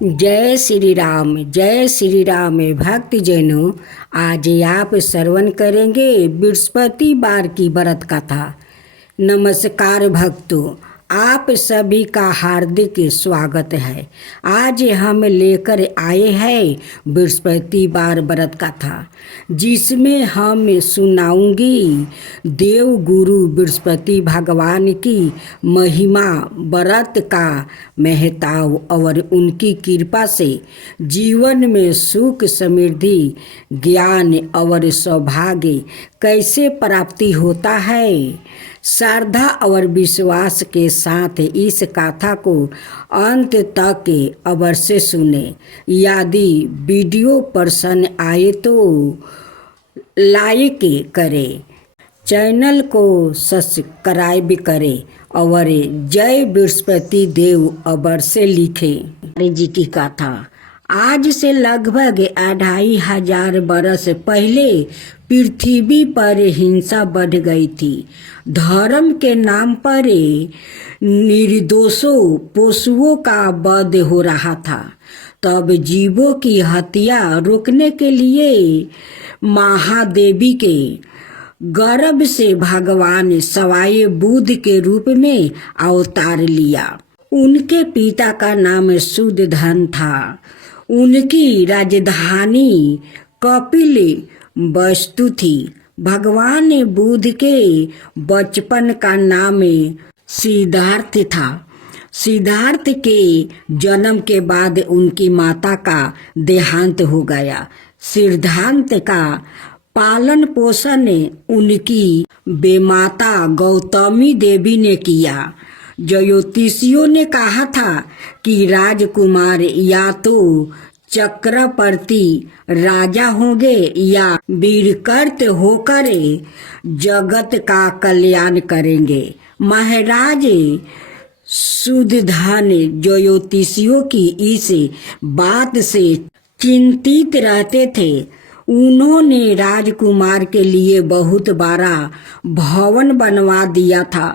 जय श्री राम भक्तजनों। आज आप श्रवण करेंगे बृहस्पतिवार की व्रत कथा। नमस्कार भक्तों, आप सभी का हार्दिक स्वागत है। आज हम लेकर आए हैं बृहस्पतिवार व्रत कथा, जिसमें हम सुनाऊंगी देव गुरु बृहस्पति भगवान की महिमा, व्रत का महत्व और उनकी कृपा से जीवन में सुख, समृद्धि, ज्ञान और सौभाग्य कैसे प्राप्ति होता है। श्रद्धा और विश्वास के साथ इस कथा को अंत तक अवश्य सुने। यदि वीडियो पसंद आए तो लाइक करें, चैनल को सब्सक्राइब करें और जय बृहस्पति देव अवश्य लिखें। जी की कथा आज से लगभग 2500 वर्ष पहले पृथ्वी पर हिंसा बढ़ गई थी। धर्म के नाम पर निर्दोषों पशुओं का वध हो रहा था। तब जीवों की हत्या रोकने के लिए महादेवी के गर्भ से भगवान सवाई बुध के रूप में अवतार लिया। उनके पिता का नाम शुद्धधन था। उनकी राजधानी कपिल वस्तु थी। भगवान बुध के बचपन का नाम सिद्धार्थ था। सिद्धार्थ के जन्म के बाद उनकी माता का देहांत हो गया। सिद्धार्थ का पालन पोषण उनकी बेमाता गौतमी देवी ने किया। ज्योतिषियों ने कहा था कि राजकुमार या तो चक्रवर्ती राजा होंगे या वीरकृत होकर जगत का कल्याण करेंगे। महाराज शुद्धधन ज्योतिषियों की इस बात से चिंतित रहते थे। उन्होंने राजकुमार के लिए बहुत बड़ा भवन बनवा दिया था।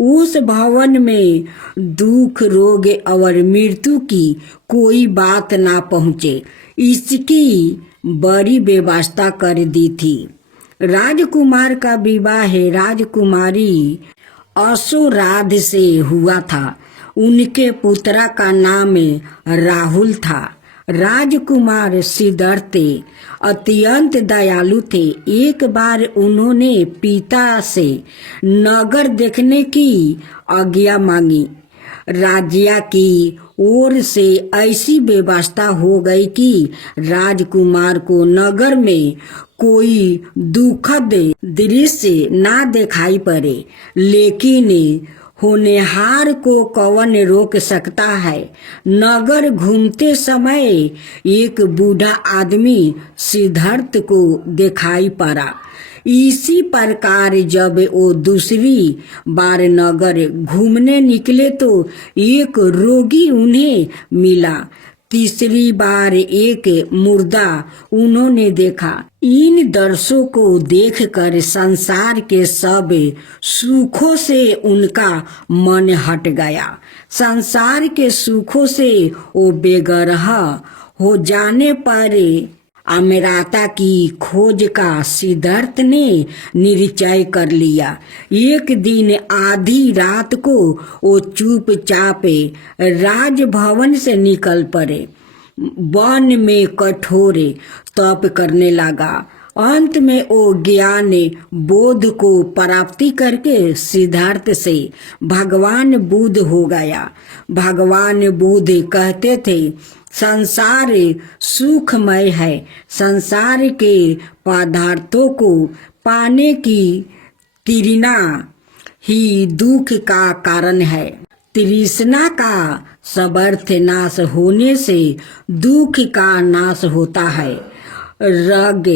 उस भवन में दुख, रोग और मृत्यु की कोई बात ना पहुँचे, इसकी बड़ी व्यवस्था कर दी थी। राजकुमार का विवाह राजकुमारी अश्वराध से हुआ था। उनके पुत्र का नाम राहुल था। राजकुमार सिद्धार्थ अत्यंत दयालु थे। एक बार उन्होंने पिता से नगर देखने की आज्ञा मांगी। राजा की ओर से ऐसी व्यवस्था हो गई कि राजकुमार को नगर में कोई दुखद दृश्य ना दिखाई पड़े। लेकिन होनहार को कौन रोक सकता है। नगर घूमते समय एक बूढ़ा आदमी सिद्धार्थ को दिखाई पड़ा। इसी प्रकार जब वो दूसरी बार नगर घूमने निकले तो एक रोगी उन्हें मिला। तीसरी बार एक मुर्दा उन्होंने देखा। इन दृश्यों को देखकर संसार के सब सुखों से उनका मन हट गया। संसार के सुखों से वो बेगरह हो जाने पर अमरता की खोज का सिद्धार्थ ने निश्चय कर लिया। एक दिन आधी रात को वो चुपचाप राजभवन से निकल पड़े। वन में कठोर तप करने लगा। अंत में वो ज्ञान बोध को प्राप्ति करके सिद्धार्थ से भगवान बुध हो गया। भगवान बुध कहते थे, संसार सुखमय है। संसार के पदार्थों को पाने की तृष्णा ही दुख का कारण है। तृष्णा का समर्थ नाश होने से दुख का नाश होता है। राग,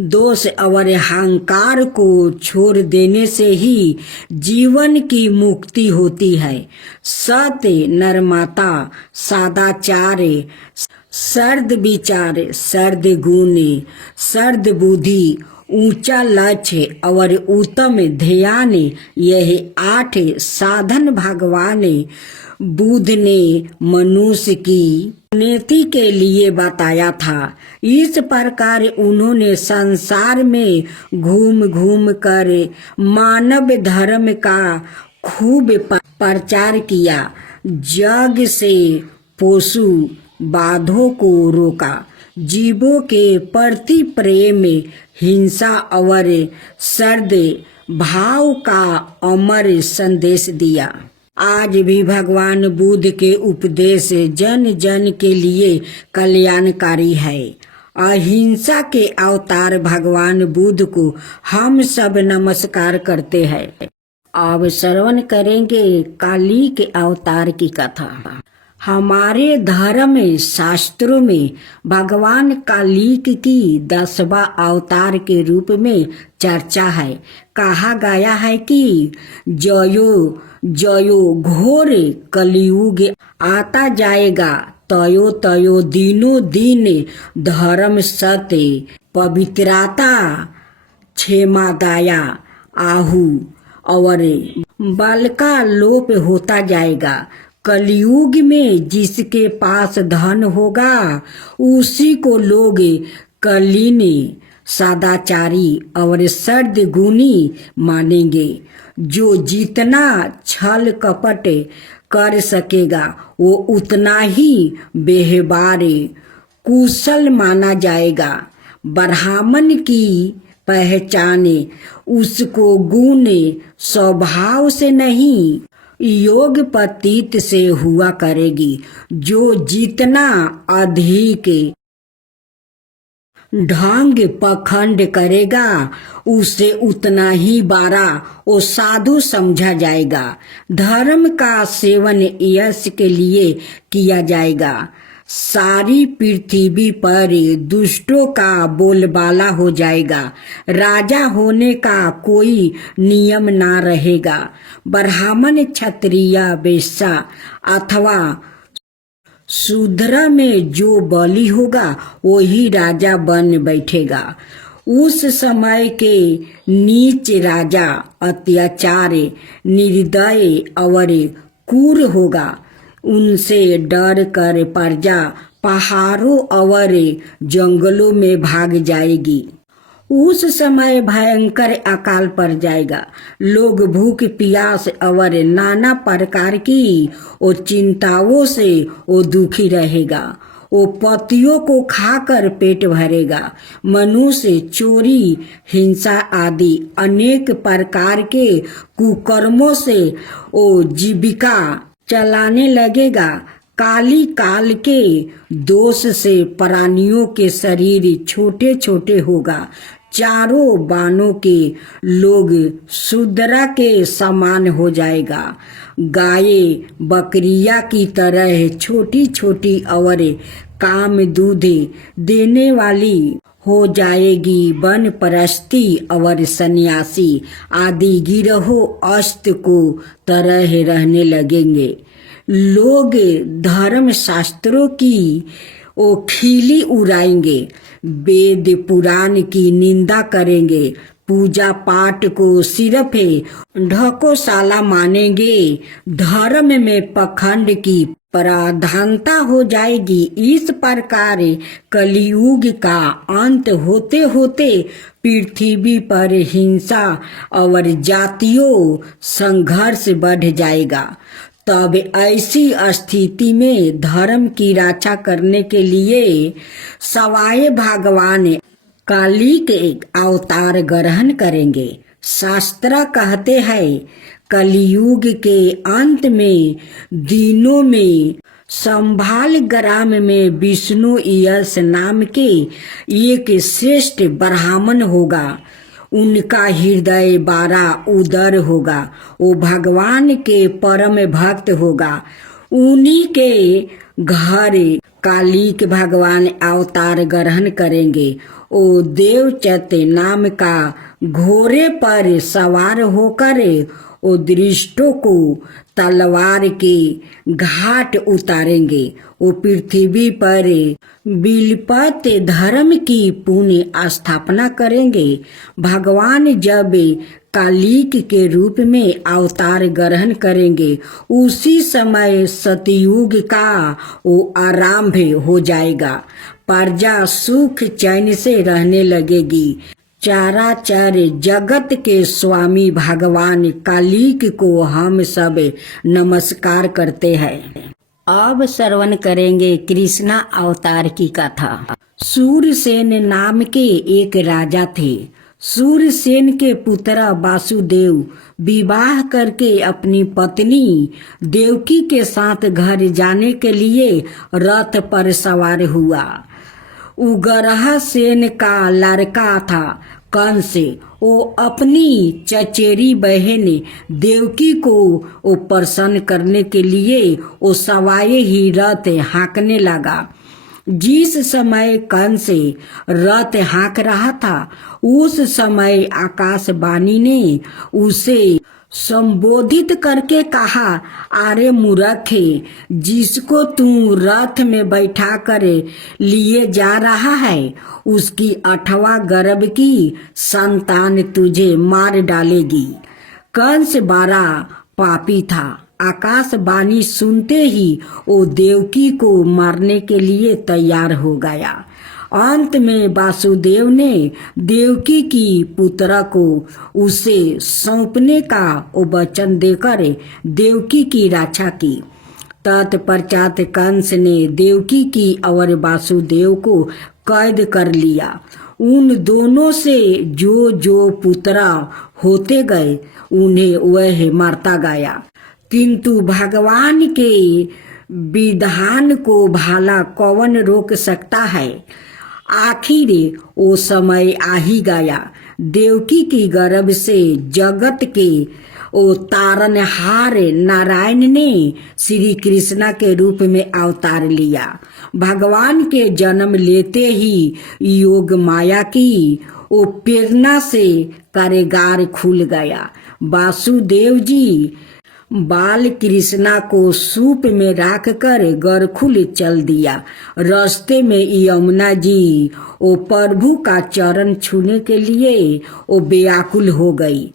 दोष और अहंकार को छोड़ देने से ही जीवन की मुक्ति होती है। सत्य, नम्रता, सदाचार, सर्द विचार, सर्द गुण, सर्द बुद्धि, ऊंचा लक्ष्य और उत्तम ध्यान, यह 8 साधन भगवान बुद्ध ने मनुष्य की उन्नति के लिए बताया था। इस प्रकार उन्होंने संसार में घूम घूम कर मानव धर्म का खूब प्रचार किया। जग से पशु बाधों को रोका, जीवों के प्रति प्रेम, हिंसा और सर्द भाव का अमर संदेश दिया। आज भी भगवान बुद्ध के उपदेश जन जन के लिए कल्याणकारी है। अहिंसा के अवतार भगवान बुद्ध को हम सब नमस्कार करते हैं। अब श्रवण करेंगे काली के अवतार की कथा। हमारे धर्म शास्त्रों में भगवान कालिक की 10वां अवतार के रूप में चर्चा है। कहा गया है कि जयो जयो घोर कलियुग आता जाएगा, तयो तयो दिनों दिन धर्म सत्य पवित्रता क्षमा दया आहु और बल का लोप होता जाएगा। कलयुग में जिसके पास धन होगा उसी को लोग कलीन, सदाचारी और सद्गुणी मानेंगे। जो जितना छल कपट कर सकेगा वो उतना ही व्यवहार कुशल माना जाएगा। ब्राह्मण की पहचान उसको गुण स्वभाव से नहीं योग पतित से हुआ करेगी। जो जितना अधिक ढंग पखंड करेगा उसे उतना ही बड़ा वो साधु समझा जाएगा। धर्म का सेवन यश के लिए किया जाएगा। सारी पृथ्वी पर दुष्टों का बोलबाला हो जाएगा। राजा होने का कोई नियम ना रहेगा। ब्राह्मण, क्षत्रिय, वैश्य अथवा शूद्र में जो बलि होगा वही राजा बन बैठेगा। उस समय के नीच राजा अत्याचार, निर्दय और क्रूर होगा। उनसे डर कर प्रजा पहाड़ों और जंगलों में भाग जाएगी। उस समय भयंकर अकाल पड़ जाएगा। लोग भूख प्यास और नाना प्रकार की और चिंताओं से वो दुखी रहेगा। वो पतियों को खाकर पेट भरेगा। मनुष्य चोरी, हिंसा आदि अनेक प्रकार के कुकर्मों से वो जीविका चलाने लगेगा। काली काल के दोष से प्राणियों के शरीर छोटे छोटे होगा। चारों बानों के लोग शूद्रा के समान हो जाएगा। गाय बकरिया की तरह छोटी छोटी और काम दूध देने वाली हो जाएगी। वन परस्ती और सन्यासी आदि गिरोह अस्त को तरह रहने लगेंगे। लोग धर्म शास्त्रों की वो खिली उड़ाएंगे। वेद पुराण की निंदा करेंगे। पूजा पाठ को सिर्फ ढकोशाला मानेंगे। धर्म में पखंड की प्रधानता हो जाएगी। इस प्रकार कलयुग का अंत होते होते पृथ्वी पर हिंसा और जातियों संघर्ष बढ़ जाएगा। तब ऐसी स्थिति में धर्म की रक्षा करने के लिए सवाए भगवान काली के अवतार ग्रहण करेंगे। शास्त्र कहते हैं कलयुग के अंत में दिनों में संभाल ग्राम में विष्णु यश नाम के एक श्रेष्ठ ब्राह्मण होगा। उनका हृदय बड़ा उदर होगा। वो भगवान के परम भक्त होगा। उन्हीं के घर कालिक भगवान अवतार ग्रहण करेंगे। वो देवचत नाम का घोड़े पर सवार होकर वो दुष्टों को तलवार के घाट उतारेंगे। वो पृथ्वी पर बिलपत धर्म की पुण्य स्थापना करेंगे। भगवान जब कालिक के रूप में अवतार ग्रहण करेंगे, उसी समय सतयुग का वो आरंभ हो जाएगा। प्रजा सुख चैन से रहने लगेगी। चराचर जगत के स्वामी भगवान कालिक को हम सब नमस्कार करते हैं। अब श्रवण करेंगे कृष्णा अवतार की कथा। सूरसेन नाम के एक राजा थे। सूरसेन के पुत्र वासुदेव विवाह करके अपनी पत्नी देवकी के साथ घर जाने के लिए रथ पर सवार हुआ। उग्रह सेन का लड़का था कंस। वो अपनी चचेरी बहन देवकी को वो प्रसन्न करने के लिए वो सवाए ही रथ हाँकने लगा। जिस समय कंस रथ हाँक रहा था, उस समय आकाशवाणी ने उसे संबोधित करके कहा, अरे मूर्ख, जिसको तू रथ में बैठा कर लिए जा रहा है, उसकी 8वां गर्भ की संतान तुझे मार डालेगी। कंस बड़ा पापी था। आकाशवाणी सुनते ही वो देवकी को मारने के लिए तैयार हो गया। अंत में वासुदेव ने देवकी की पुत्र को उसे सौंपने का वो वचन देकर देवकी की रक्षा की। तत्पश्चात कंस ने देवकी की और वासुदेव को कैद कर लिया। उन दोनों से जो जो पुत्र होते गए, उन्हें वह मारता गया। किंतु भगवान के विधान को भला कौन रोक सकता है। आखिर वो समय आ ही गया। देवकी की गर्भ से जगत के वो तारनहार नारायण ने श्री कृष्णा के रूप में अवतार लिया। भगवान के जन्म लेते ही योग माया की वो प्रेरणा से कारागार खुल गया। वासुदेव जी बाल कृष्णा को सूप में रख कर गरखुल चल दिया। रास्ते में यमुना जी वो प्रभु का चरण छूने के लिए वो व्याकुल हो गई।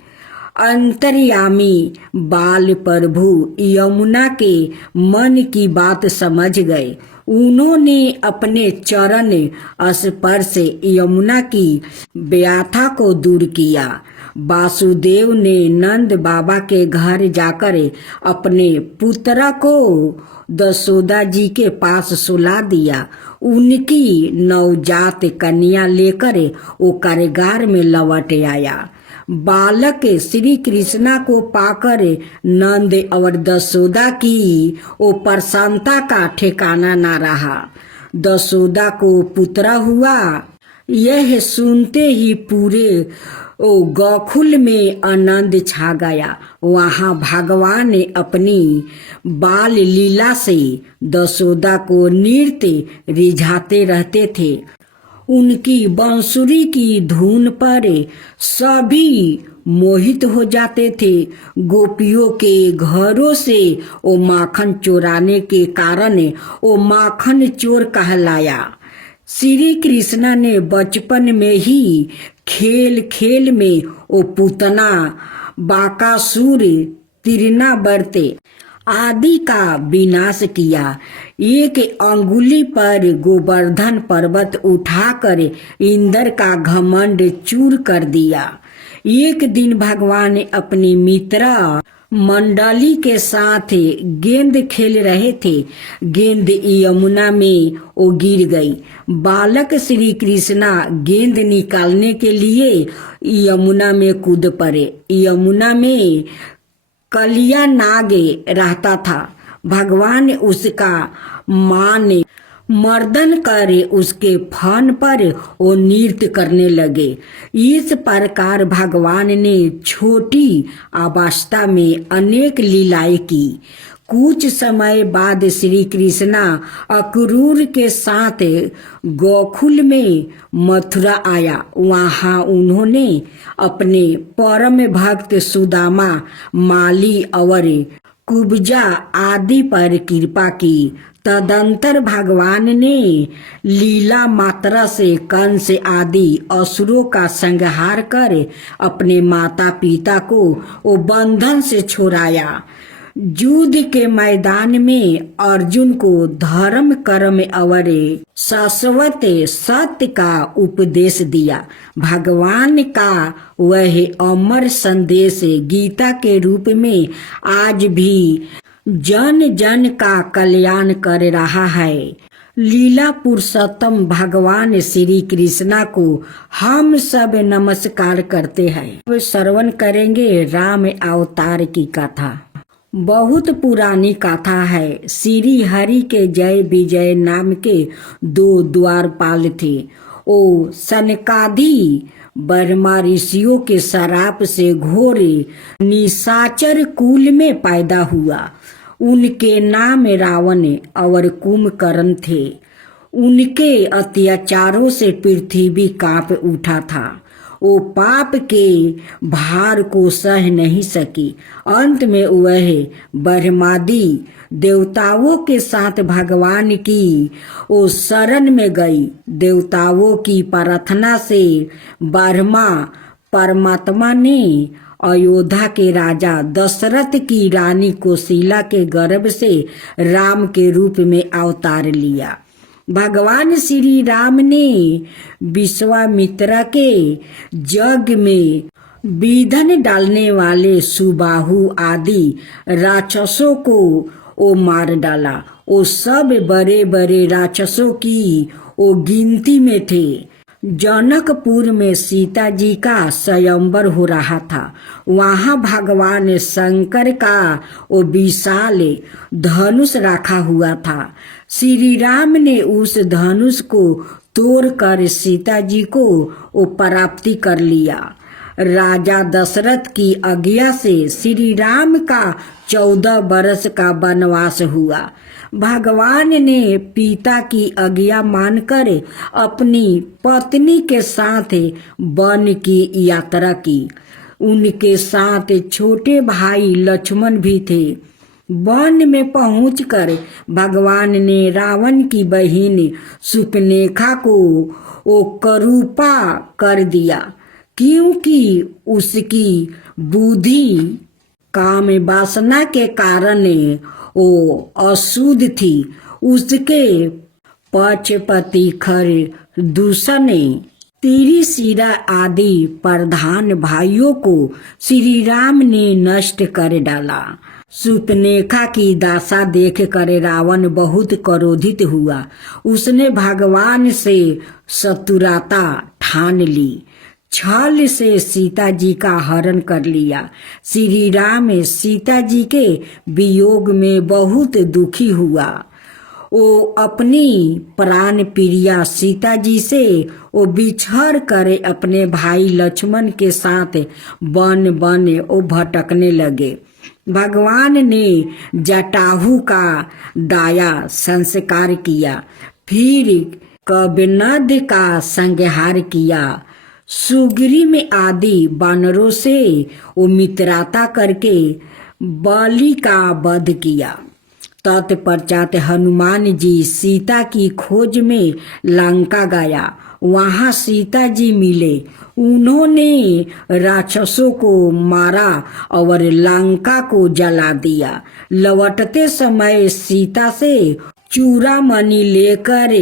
अंतर्यामी बाल प्रभु यमुना के मन की बात समझ गए। उन्होंने अपने चरण स्पर्श यमुना की व्यथा को दूर किया। वासुदेव ने नंद बाबा के घर जाकर अपने पुत्र को दशोदा जी के पास सुला दिया। उनकी नवजात कन्या लेकर वो कारागार में लौट आया। बालक श्री कृष्णा को पाकर नंद और दशोदा की वो प्रसन्नता का ठिकाना न रहा। दशोदा को पुत्र हुआ। यह सुनते ही पूरे गोकुल में आनंद छा गया। वहाँ भगवान ने अपनी बाल लीला से दशोदा को नृत्य रिझाते रहते थे। उनकी बांसुरी की धुन पर सभी मोहित हो जाते थे। गोपियों के घरों से वो माखन चोराने के कारण वो माखन चोर कहलाया। श्री कृष्णा ने बचपन में ही खेल खेल में वो पूतना, बाकासुर, तिरनावर्त आदि का विनाश किया। एक अंगुली पर गोवर्धन पर्वत उठाकर इंद्र का घमंड चूर कर दिया। एक दिन भगवान अपनी मित्र मंडली के साथ गेंद खेल रहे थे। गेंद यमुना में वो गिर गई। बालक श्री कृष्णा गेंद निकालने के लिए यमुना में कूद पड़े। यमुना में कलिया नाग रहता था। भगवान उसका मान मर्दन कर उसके फन पर वो नृत्य करने लगे। इस प्रकार भगवान ने छोटी अवस्था में अनेक लीलाएं की। कुछ समय बाद श्री कृष्णा अक्रूर के साथ गोकुल में मथुरा आया। वहाँ उन्होंने अपने परम भक्त सुदामा, माली और कुब्जा आदि पर कृपा की। तदंतर भगवान ने लीला मात्रा से कंस आदि असुरों का संहार कर अपने माता पिता को वो बंधन से छुड़ाया। युद्ध के मैदान में अर्जुन को धर्म कर्म और शाश्वत सत्य का उपदेश दिया। भगवान का वह अमर संदेश गीता के रूप में आज भी जन जन का कल्याण कर रहा है। लीला पुरुषोत्तम भगवान श्री कृष्णा को हम सब नमस्कार करते हैं। अब श्रवण करेंगे राम अवतार की कथा। बहुत पुरानी कथा है। श्री हरि के जय विजय नाम के 2 द्वारपाल थे। ओ सनकादि ब्रह्मा ऋषियों के शराप से घोर निशाचर कुल में पैदा हुआ। उनके नाम रावण और कुंभकर्ण थे। उनके अत्याचारों से पृथ्वी कांप उठा था। वो पाप के भार को सह नहीं सकी। अंत में वह ब्रह्मादि देवताओं के साथ भगवान की वो शरण में गई। देवताओं की प्रार्थना से ब्रह्मा परमात्मा ने अयोध्या के राजा दशरथ की रानी कौशल्या के गर्भ से राम के रूप में अवतार लिया। भगवान श्री राम ने विश्वामित्र के यज्ञ में विघ्न डालने वाले सुबाहु आदि राक्षसों को वो मार डाला। वो सब बड़े बड़े राक्षसों की वो गिनती में थे। जनकपुर में सीता जी का स्वयंवर हो रहा था। वहाँ भगवान शंकर का वो विशाल धनुष रखा हुआ था। श्री राम ने उस धनुष को तोड़कर सीता जी को वो प्राप्ति कर लिया। राजा दशरथ की आज्ञा से श्री राम का 14 वर्ष का वनवास हुआ। भगवान ने पिता की आज्ञा मानकर अपनी पत्नी के साथ वन की यात्रा की। उनके साथ छोटे भाई लक्ष्मण भी थे। वन में पहुंचकर भगवान ने रावण की बहन सुपनेखा को वो करूपा कर दिया, क्योंकि उसकी बुद्धि काम वासना के कारण वो अशुद्ध थी। उसके पक्षपति खरदूषण त्रिशिरा आदि प्रधान भाइयों को श्री राम ने नष्ट कर डाला। सुपनेखा की दशा देखकर रावण बहुत क्रोधित हुआ। उसने भगवान से शत्रुता ठान ली। छल से सीता जी का हरण कर लिया। श्री राम सीता जी के वियोग में बहुत दुखी हुआ। वो अपनी प्राण प्रिया सीता जी से वो बिछड़ कर अपने भाई लक्ष्मण के साथ वन वन वो भटकने लगे। भगवान ने जटाहु का दाया संस्कार किया, फिर कबनद का संहार किया। सुग्री में आदि वानरों से वो मित्रता करके बलि का वध किया। तत्पश्चात हनुमान जी सीता की खोज में लंका गया। वहाँ सीता जी मिले। उन्होंने राक्षसों को मारा और लंका को जला दिया। लौटते समय सीता से चूड़ामणि लेकर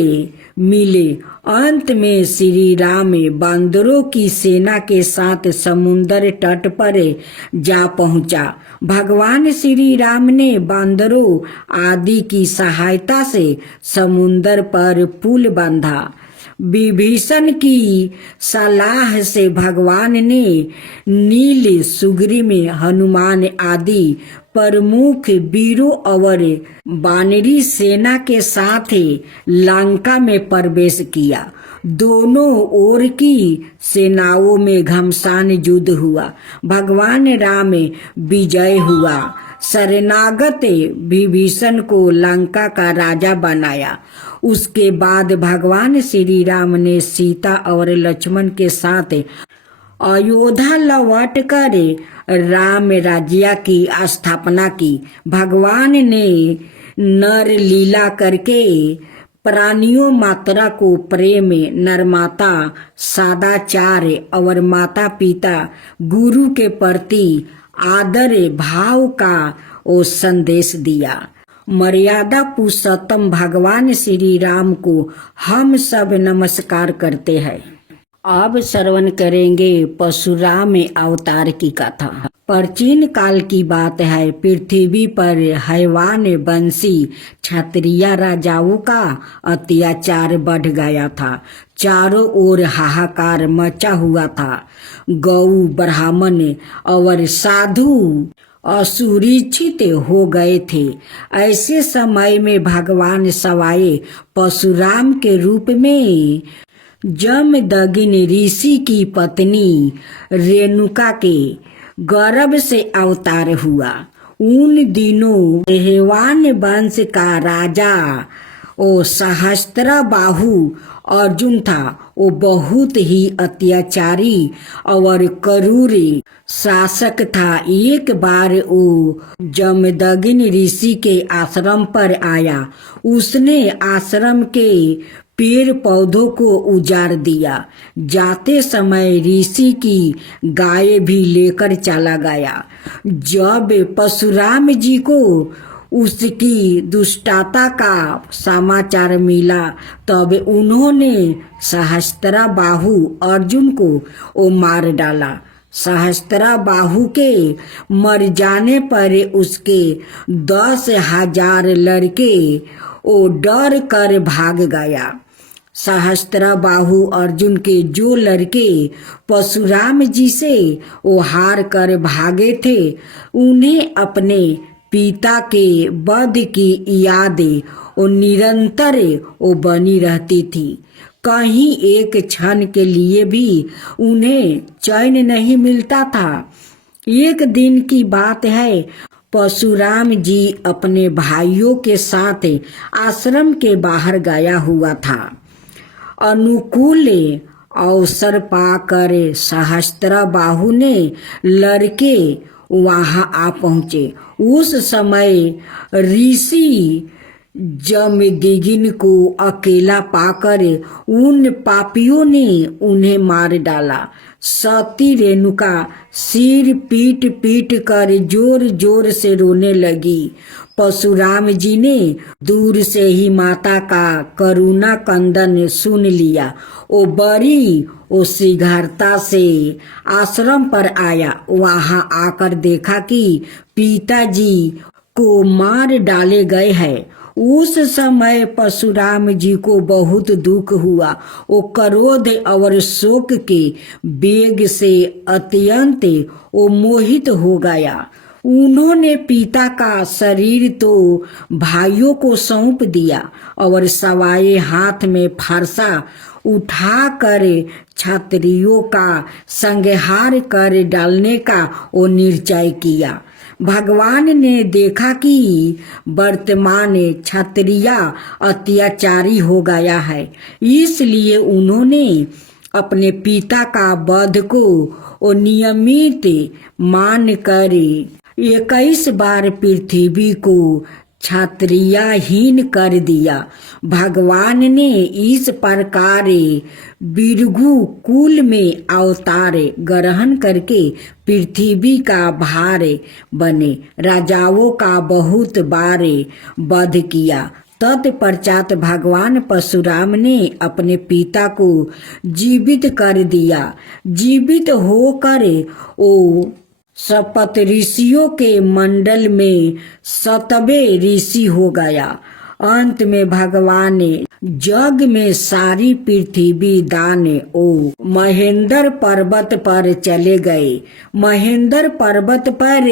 मिले। अंत में श्री राम बांदरों की सेना के साथ समुद्र तट पर जा पहुंचा। भगवान श्री राम ने बांदरों आदि की सहायता से समुद्र पर पुल बांधा। विभीषण की सलाह से भगवान ने नील सुग्री में हनुमान आदि प्रमुख वीरों और वानरी सेना के साथ लंका में प्रवेश किया। दोनों ओर की सेनाओं में घमासान युद्ध हुआ। भगवान राम विजय हुआ। शरणागत विभीषण को लंका का राजा बनाया। उसके बाद भगवान श्री राम ने सीता और लक्ष्मण के साथ अयोध्या लौट कर राम राज्य की स्थापना की। भगवान ने नर लीला करके प्राणियों मात्रा को प्रेम, नरमाता, सदाचार और माता पिता गुरु के प्रति आदर भाव का वो संदेश दिया। मर्यादा पुरुषोत्तम भगवान श्री राम को हम सब नमस्कार करते हैं। अब श्रवण करेंगे परशुराम अवतार की कथा। प्राचीन काल की बात है, पृथ्वी पर हैवान वंशी क्षत्रिय राजाओं का अत्याचार बढ़ गया था। चारों ओर हाहाकार मचा हुआ था। गौ, ब्राह्मण और साधु असुरक्षित हो गए थे। ऐसे समय में भगवान सवाए परशुराम के रूप में जमदग्नि ऋषि की पत्नी रेणुका के गर्भ से अवतार हुआ। उन दिनों हैवान वंश का राजा ओ सहस्त्रबाहु अर्जुन था। वो बहुत ही अत्याचारी और क्रूर शासक था। एक बार वो जमदग्नि ऋषि के आश्रम पर आया। उसने आश्रम के पेड़ पौधों को उजाड़ दिया। जाते समय ऋषि की गाय भी लेकर चला गया। जब परशुराम जी को उसकी दुष्टता का समाचार मिला, तब उन्होंने सहस्त्रबाहु अर्जुन को वो मार डाला। सहस्त्रबाहु के मर जाने पर उसके 10,000 लड़के वो डर कर भाग गया। सहस्त्रबाहु अर्जुन के जो लड़के परशुराम जी से वो हार कर भागे थे, उन्हें अपने पिता के वध की याद वो निरंतर वो बनी रहती थी। कहीं एक क्षण के लिए भी उन्हें चैन नहीं मिलता था। एक दिन की बात है, परशुराम जी अपने भाइयों के साथ आश्रम के बाहर गया हुआ था। अनुकूल अवसर पाकर सहस्त्रबाहु ने लड़के वहां आ पहुंचे। उस समय ऋषि जमदग्नि को अकेला पाकर उन पापियों ने उन्हें मार डाला। सती रेणुका सिर पीट पीट कर जोर जोर से रोने लगी। परशुराम जी ने दूर से ही माता का करुणा क्रंदन सुन लिया। वो बड़ी शीघ्रता से आश्रम पर आया। वहां आकर देखा कि पिताजी को मार डाले गए हैं। उस समय परशुराम जी को बहुत दुख हुआ। वो क्रोध और शोक के वेग से अत्यंत वो मोहित हो गया। उन्होंने पिता का शरीर तो भाइयों को सौंप दिया और सवाए हाथ में फरसा उठाकर क्षत्रियों का संहार कर डालने का वो निश्चय किया। भगवान ने देखा कि वर्तमान क्षत्रिय अत्याचारी हो गया है, इसलिए उन्होंने अपने पिता का वध को नियमित मान कर 21 बार पृथ्वी को क्षत्रियहीन कर दिया। भगवान ने इस प्रकार भृगु कुल में अवतार ग्रहण करके पृथ्वी का भार बने, राजाओं का बहुत बार वध किया। तत्पश्चात भगवान परशुराम ने अपने पिता को जीवित कर दिया। जीवित होकर वो सप्त ऋषियों के मंडल में 7वें ऋषि हो गया। अंत में भगवान जग में सारी पृथ्वी दान ओ महेंद्र पर्वत पर चले गए। महेंद्र पर्वत पर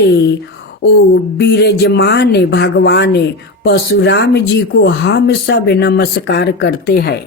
ओ विराजमान भगवान परशुराम जी को हम सब नमस्कार करते हैं।